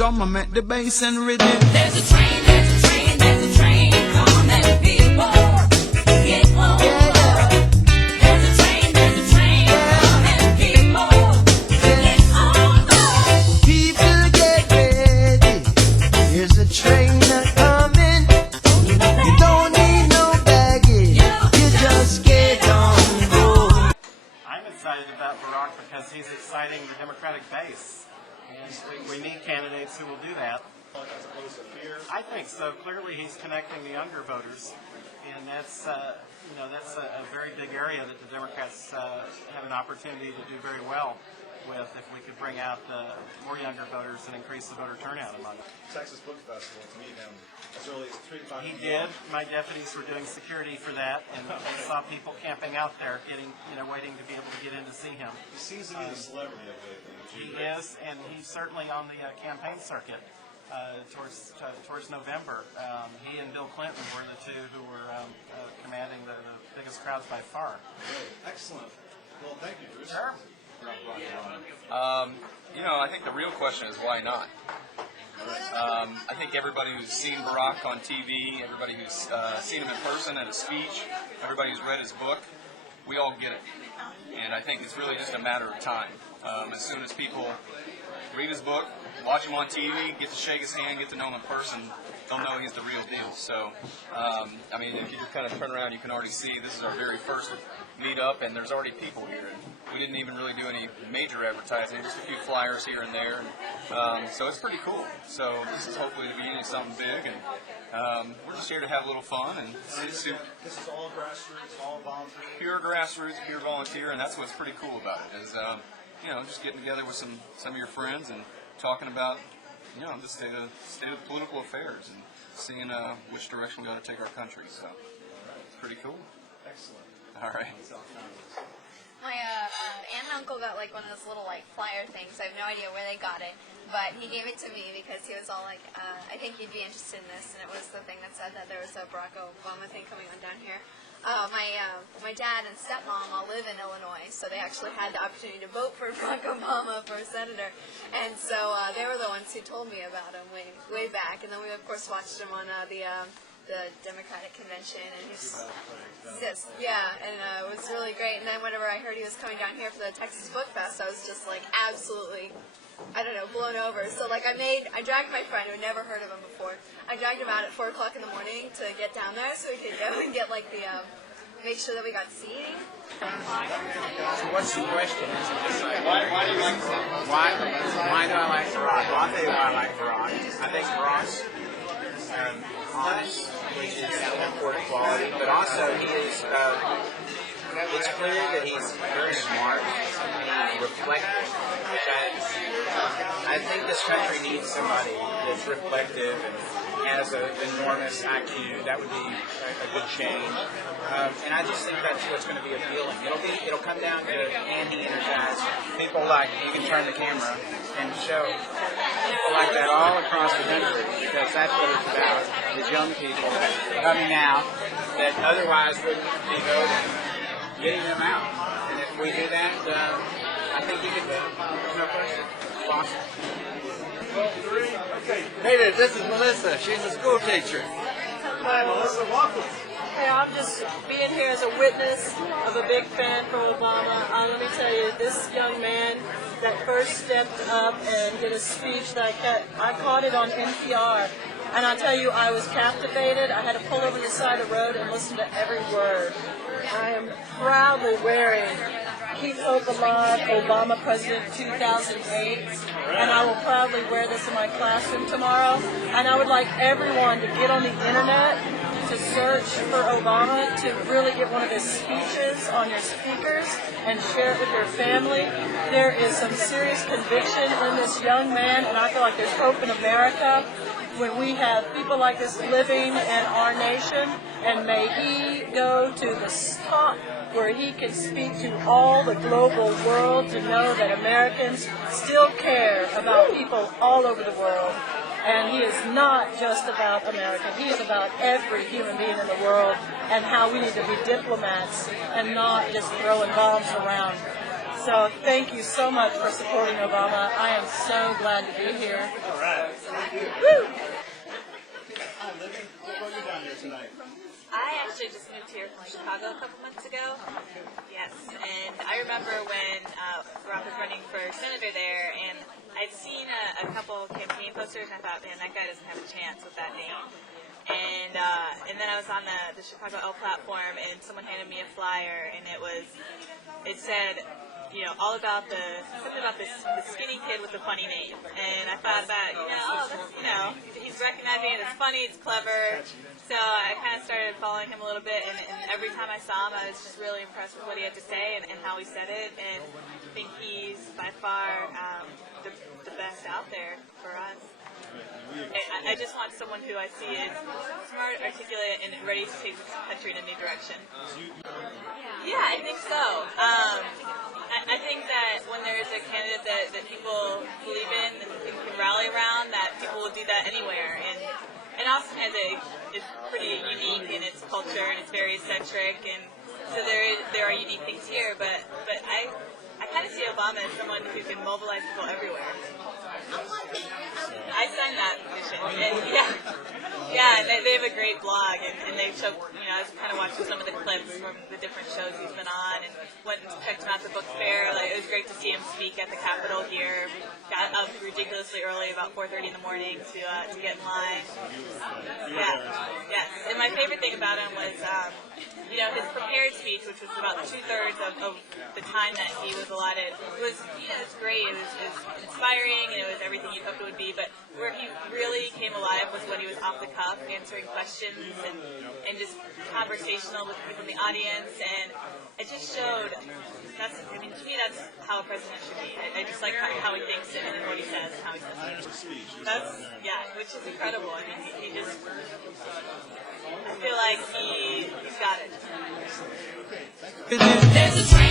drummer met the bass and rhythm. There's a train, there's a train, there's a train coming, people, get on board. There's a train, coming, people, get on board. People get ready, there's a train coming. You don't need no baggage, you just get on board. I'm excited about Barack because he's exciting the Democratic base. We need candidates who will do that. I think so. Clearly, he's connecting the younger voters, and that's that's a very big area that the Democrats have an opportunity to do very well with if we could bring out more younger voters and increase the voter turnout among them. Texas Book Festival to meet him as early as 3 o'clock. He did. My deputies were doing security for that, and they saw people camping out there, waiting to be able to get in to see him. He seems to be the celebrity of it. He is, and he's certainly on the campaign circuit towards November. He and Bill Clinton were the two who were commanding the biggest crowds by far. Great. Excellent. Well, thank you, Bruce. Sure. I think the real question is why not? I think everybody who's seen Barack on TV, everybody who's seen him in person at a speech, everybody who's read his book, we all get it. And I think it's really just a matter of time. As soon as people read his book, watch him on TV, get to shake his hand, get to know him in person, they'll know he's the real deal. So, if you just kind of turn around, you can already see this is our very first meetup, and there's already people here. And we didn't even really do any major advertising, just a few flyers here and there. And, so it's pretty cool. So this is hopefully the beginning of something big, and we're just here to have a little fun. And This is all grassroots, all volunteer. Pure grassroots, pure volunteer, and that's what's pretty cool about it is, just getting together with some of your friends and talking about, the state of political affairs and seeing which direction we ought to take our country. So it's pretty cool. Excellent. All right. My aunt and uncle got one of those little flyer things. I have no idea where they got it, but he gave it to me because he was all like, I think you'd be interested in this, and it was the thing that said that there was a Barack Obama thing coming on down here. My dad and stepmom all live in Illinois, so they actually had the opportunity to vote for Barack Obama for senator, and so they were the ones who told me about him way back. And then we of course watched him on the Democratic convention, and he's just it was really great. And then whenever I heard he was coming down here for the Texas Book Fest, I was just like absolutely, I don't know, blown over. So like I dragged my friend who had never heard of him before. I dragged him out at 4 o'clock in the morning to get down there so we could go and get like the make sure that we got seating. So what's the question? Is it just like, why do you like Barack? Why do I like Barack? Well, I'll tell you why I like Barack. I think Barack's honest, which is an important quality, but also he is, it's clear that he's very smart and reflective, which I think this country needs somebody that's reflective and has an enormous IQ. That would be a good change. And I just think that's what's going to be appealing. It'll come down to handy-energized people like, you can turn the camera and show people like that all across the country, because that's what it's about. The young people coming out that otherwise wouldn't be voting, getting them out. And if we do that, I think we can do it. There's no question. It's awesome. Hey there, this is Melissa. She's a school teacher. Hi, Melissa. Welcome. Hey, I'm just being here as a witness of a big fan for Obama. Let me tell you, this young man that first stepped up and did a speech that I caught it on NPR, and I'll tell you, I was captivated. I had to pull over to the side of the road and listen to every word. I am proudly wearing Keep Hope Alive, Obama President 2008, and I will proudly wear this in my classroom tomorrow. And I would like everyone to get on the internet to search for Obama, to really get one of his speeches on your speakers and share it with your family. There is some serious conviction in this young man, and I feel like there's hope in America when we have people like this living in our nation. And may he go to the top where he can speak to all the global world to know that Americans still care about people all over the world. And he is not just about America. He is about every human being in the world, and how we need to be diplomats and not just throwing bombs around. So thank you so much for supporting Obama. I am so glad to be here. All right. Thank you. Woo! Hi, Libby. What brought you down here tonight? I actually just moved here from Chicago a couple months ago. Yes, and I remember when Barack was running for senator there, and I'd seen a couple campaign posters, and I thought, man, that guy doesn't have a chance with that name. And then I was on the Chicago L platform, and someone handed me a flyer, and it said, you know, all about something about the skinny kid with the funny name. And I thought that, he's recognizing it, it's funny, it's clever. So I kind of started following him a little bit, and every time I saw him, I was just really impressed with what he had to say and how he said it. And I think he's by far the best out there for us. I just want someone who I see is smart, articulate, and ready to take this country in a new direction. Yeah, I think so. I think that when there is a candidate that people believe in and can rally around, that people will do that anywhere. And Austin is pretty unique in its culture, and it's very eccentric, and so there are unique things here. But I kind of see Obama as someone who can mobilize people everywhere. I signed that petition, and yeah, they have a great blog, and they show, I was kind of watching some of the clips from the different shows he's been on, and went and checked him out at the book fair. Like, it was great to see him speak at the Capitol here. Got up ridiculously early, about 4:30 in the morning, to get in line. Yes. And my favorite thing about him was, his prepared speech, which was about 2/3 of the time that he was allotted. It was great. It was inspiring, and it was everything you hoped it would be. But where he really came alive was when he was off the cuff, answering questions and just conversational with people in the audience. And it just showed. To me, that's how a president should be. I just like how he thinks and what he says and how he says it. Which is incredible. I mean, he just. I feel like he's got it. There's a train